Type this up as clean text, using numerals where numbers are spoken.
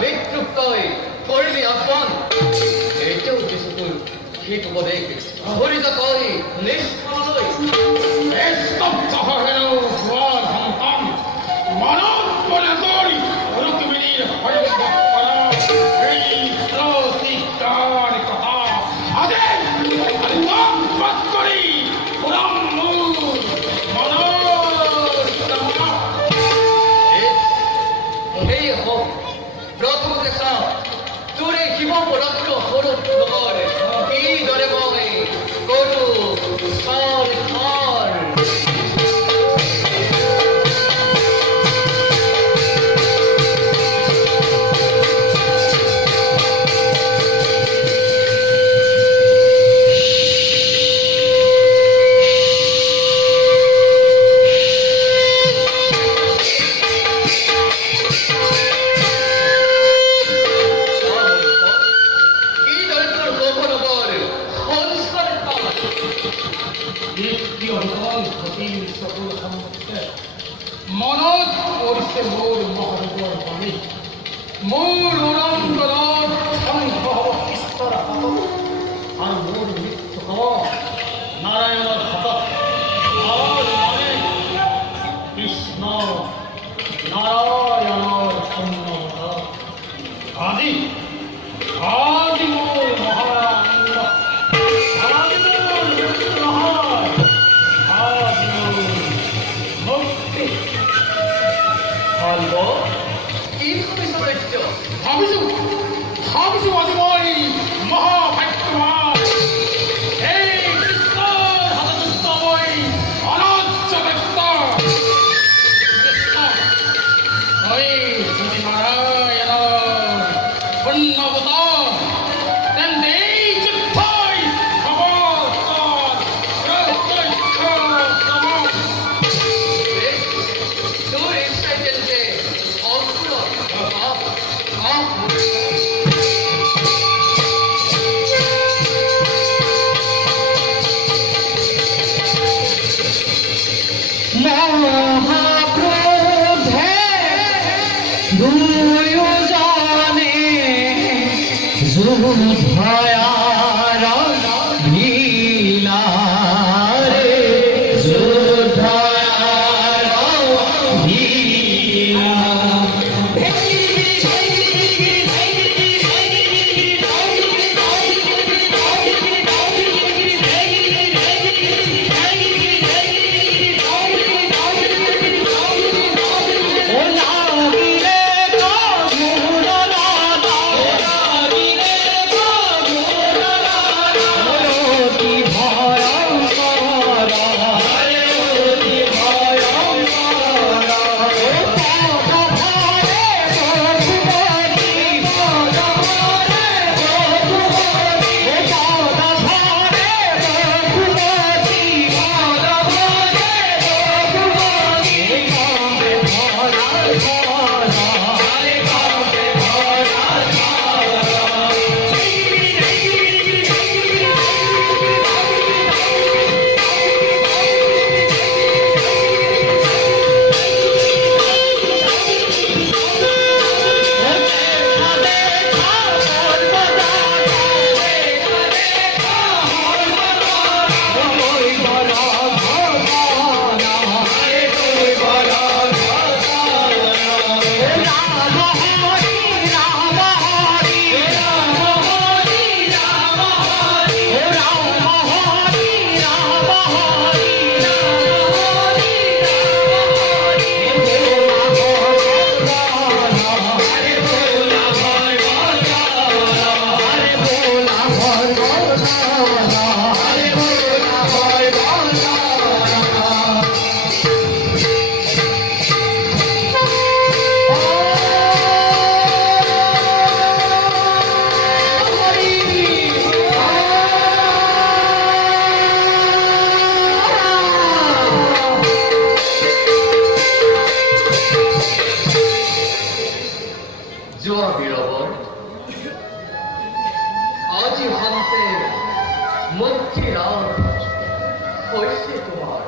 বিদ্রুপ্তই করলি আহ্বান এটাও কিছুকুল ঠিক উপদেশ হরিত কই নিষ্ফলই স্তব্ধ হয়েও ভুয়ার ধমকাম মানব বলে তোর রুক্মিণীর হরিত করা এই প্রতিকার কথা আদে আলিঙ্গন করি পুরাম মূল মনোরমা এই হোক প্রথম দেখা তোরে জীবন রত্ন হরুপ নগর এই দরে বলে করু সার খার মনত কৰিছে মোৰ মহাদেৱৰ বাণী মোৰ উৰংগলত সম্ভৱ ঈশ্বৰ হাতত আৰু মোৰ মৃত্যু হ'ব নাৰায়ণৰ হাতত আৰু মানে কৃষ্ণ নাৰায়ণৰ সন্মত আজি আজি মোৰ মহাৰাণ্ড আজি মোৰ মৃত্যু নহয় আজি মোৰ মুক্তি ভাবিছো আজি মই মহাভাগ্যৱান এই কৃষ্ণৰ হাতত মই অনন্ত ব্যক্ত যদি নাৰায়ণৰ পুণ্যৱতাৰ তেন্তে এই যুদ্ধই হ'ব তোৰ ইচ্ছা চলছে অঙ্কুৰ মহাপ্ৰভে দুয়োজনে যুদ্ধয়াৰ ভিলাৰে যুদ্ধয়াৰ ভিলা মুক্তি লাভ হয়েছে তোমাৰ।